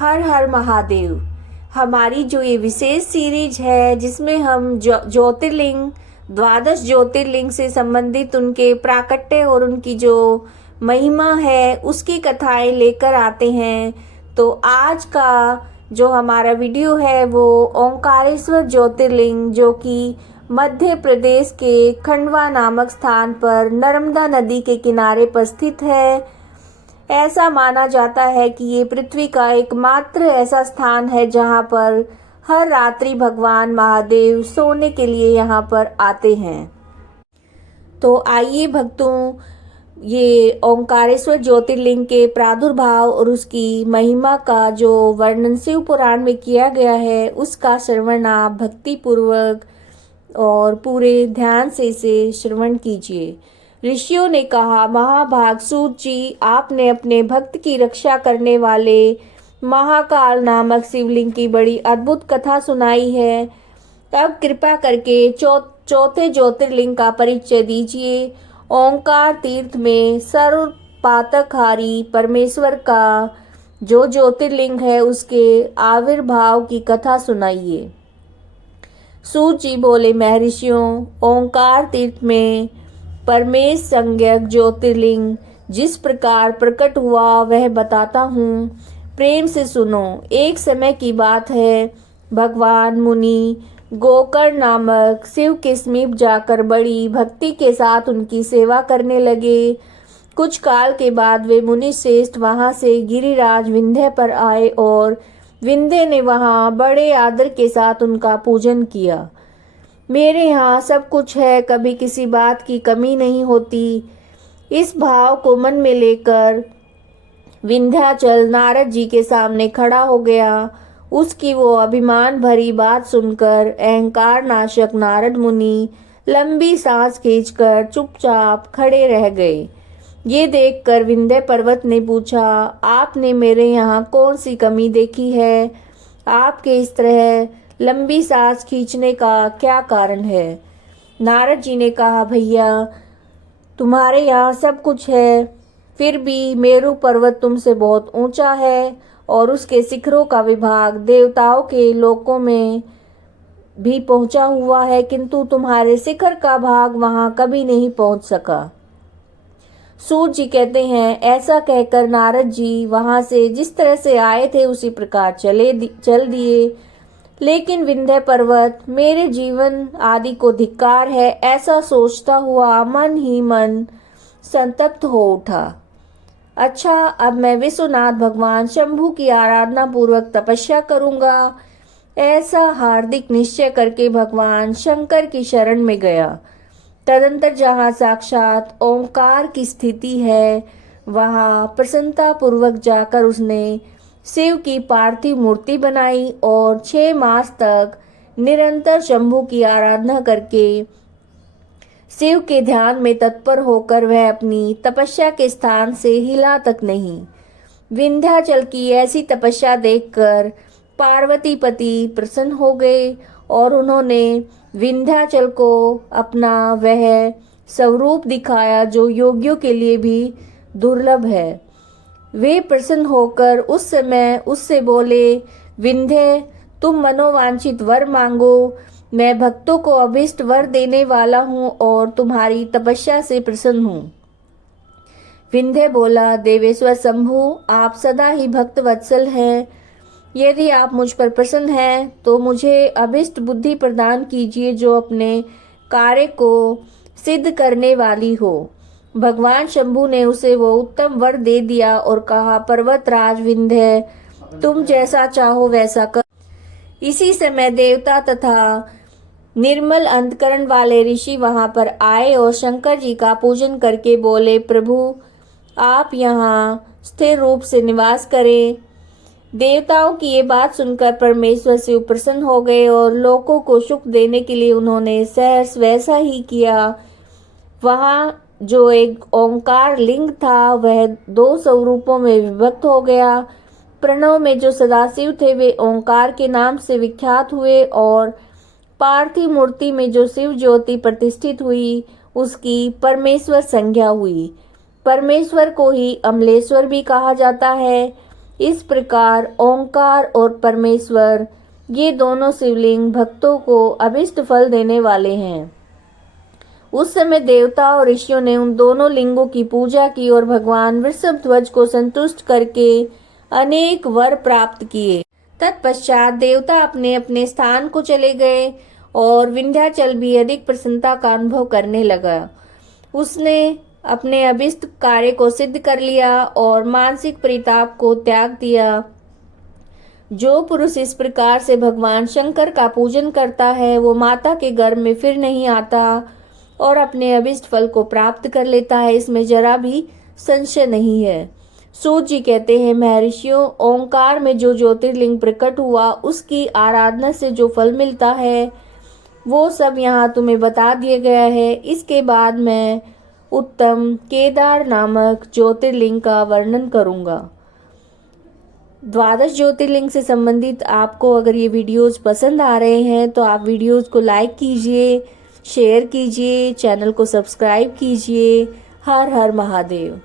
हर हर महादेव। हमारी जो ये विशेष सीरीज है जिसमें हम ज्योतिर्लिंग, द्वादश ज्योतिर्लिंग से संबंधित उनके प्राकट्य और उनकी जो महिमा है उसकी कथाएं लेकर आते हैं। तो आज का जो हमारा वीडियो है वो ओंकारेश्वर ज्योतिर्लिंग, जो कि मध्य प्रदेश के खंडवा नामक स्थान पर नर्मदा नदी के किनारे पर स्थित है। ऐसा माना जाता है कि ये पृथ्वी का एकमात्र ऐसा स्थान है जहाँ पर हर रात्रि भगवान महादेव सोने के लिए यहाँ पर आते हैं। तो आइए भक्तों, ये ओंकारेश्वर ज्योतिर्लिंग के प्रादुर्भाव और उसकी महिमा का जो वर्णन शिव पुराण में किया गया है उसका श्रवण आप भक्ति पूर्वक और पूरे ध्यान से इसे श्रवण कीजिए। ऋषियों ने कहा, महाभाग सूत जी, आपने अपने भक्त की रक्षा करने वाले महाकाल नामक शिवलिंग की बड़ी अद्भुत कथा सुनाई है। अब कृपा करके चौथे ज्योतिर्लिंग का परिचय दीजिए। ओंकार तीर्थ में सर्व पातकहारी परमेश्वर का जो ज्योतिर्लिंग है उसके आविर्भाव की कथा सुनाइए। सूत जी बोले, महर्षियों, ओंकार तीर्थ में परमेश संज्ञक ज्योतिर्लिंग जिस प्रकार प्रकट हुआ वह बताता हूँ, प्रेम से सुनो। एक समय की बात है, भगवान मुनि गोकर्ण नामक शिव के समीप जाकर बड़ी भक्ति के साथ उनकी सेवा करने लगे। कुछ काल के बाद वे मुनि श्रेष्ठ वहां से गिरिराज विंध्य पर आए और विंध्य ने वहां बड़े आदर के साथ उनका पूजन किया। मेरे यहाँ सब कुछ है, कभी किसी बात की कमी नहीं होती। इस भाव को मन में लेकर विंध्याचल नारद जी के सामने खड़ा हो गया। उसकी वो अभिमान भरी बात सुनकर अहंकार नाशक नारद मुनि लंबी सांस खींचकर चुपचाप खड़े रह गए। ये देखकर विंध्य पर्वत ने पूछा, आपने मेरे यहाँ कौन सी कमी देखी है? आपके इस तरह लंबी सांस खींचने का क्या कारण है? नारद जी ने कहा, भैया, तुम्हारे यहाँ सब कुछ है, फिर भी मेरु पर्वत तुमसे बहुत ऊंचा है और उसके शिखरों का विभाग देवताओं के लोकों में भी पहुंचा हुआ है, किंतु तुम्हारे शिखर का भाग वहां कभी नहीं पहुंच सका। सूत जी कहते हैं, ऐसा कहकर नारद जी वहां से जिस तरह से आए थे उसी प्रकार चल दिए। लेकिन विंध्य पर्वत मेरे जीवन आदि को धिक्कार है, ऐसा सोचता हुआ मन ही मन संतप्त हो उठा। अच्छा, अब मैं विश्वनाथ भगवान शंभु की आराधना पूर्वक तपस्या करूंगा। ऐसा हार्दिक निश्चय करके भगवान शंकर की शरण में गया। तदंतर जहाँ साक्षात ओंकार की स्थिति है वहाँ प्रसन्नता पूर्वक जाकर उसने शिव की पार्थिव मूर्ति बनाई और 6 मास तक निरंतर शंभु की आराधना करके शिव के ध्यान में तत्पर होकर वह अपनी तपस्या के स्थान से हिला तक नहीं। विंध्याचल की ऐसी तपस्या देखकर पार्वती पति प्रसन्न हो गए और उन्होंने विंध्याचल को अपना वह स्वरूप दिखाया जो योगियों के लिए भी दुर्लभ है। वे प्रसन्न होकर उस समय उससे बोले, विंध्य, तुम मनोवांछित वर मांगो, मैं भक्तों को अभीष्ट वर देने वाला हूँ और तुम्हारी तपस्या से प्रसन्न हूँ। विंध्य बोला, देवेश्वर शंभु, आप सदा ही भक्त वत्सल हैं। यदि आप मुझ पर प्रसन्न हैं तो मुझे अभीष्ट बुद्धि प्रदान कीजिए जो अपने कार्य को सिद्ध करने वाली हो। भगवान शंभु ने उसे वो उत्तम वर दे दिया और कहा, पर्वतराज विंध्य, तुम जैसा चाहो वैसा कर। इसी समय देवता तथा निर्मल अंतकरण वाले ऋषि वहां पर आए और शंकर जी का पूजन करके बोले, प्रभु, आप यहाँ स्थिर रूप से निवास करें। देवताओं की ये बात सुनकर परमेश्वर शिव प्रसन्न हो गए और लोगों को सुख देने के लिए उन्होंने सहर्ष वैसा ही किया। वहां जो एक ओंकार लिंग था वह 2 स्वरूपों में विभक्त हो गया। प्रणव में जो सदाशिव थे वे ओंकार के नाम से विख्यात हुए और पार्थिव मूर्ति में जो शिव ज्योति प्रतिष्ठित हुई उसकी परमेश्वर संज्ञा हुई। परमेश्वर को ही अमलेश्वर भी कहा जाता है। इस प्रकार ओंकार और परमेश्वर ये दोनों शिवलिंग भक्तों को अभिष्ट फल देने वाले हैं। उस समय देवता और ऋषियों ने उन दोनों लिंगों की पूजा की और भगवान वृषभध्वज को संतुष्ट करके अनेक वर प्राप्त किए। तत्पश्चात देवता अपने अपने स्थान को चले गए और विंध्याचल भी अधिक प्रसन्नता का अनुभव करने लगा। उसने अपने अभिष्ट कार्य को सिद्ध कर लिया और मानसिक परिताप को त्याग दिया। जो पुरुष इस प्रकार से भगवान शंकर का पूजन करता है वो माता के गर्भ में फिर नहीं आता और अपने अभिष्ट फल को प्राप्त कर लेता है, इसमें जरा भी संशय नहीं है। सूत जी कहते हैं, महर्षियों, ओंकार में जो ज्योतिर्लिंग प्रकट हुआ उसकी आराधना से जो फल मिलता है वो सब यहाँ तुम्हें बता दिया गया है। इसके बाद मैं उत्तम केदार नामक ज्योतिर्लिंग का वर्णन करूँगा। द्वादश ज्योतिर्लिंग से संबंधित आपको अगर ये वीडियोस पसंद आ रहे हैं तो आप वीडियोस को लाइक कीजिए, शेयर कीजिए, चैनल को सब्सक्राइब कीजिए। हर हर महादेव।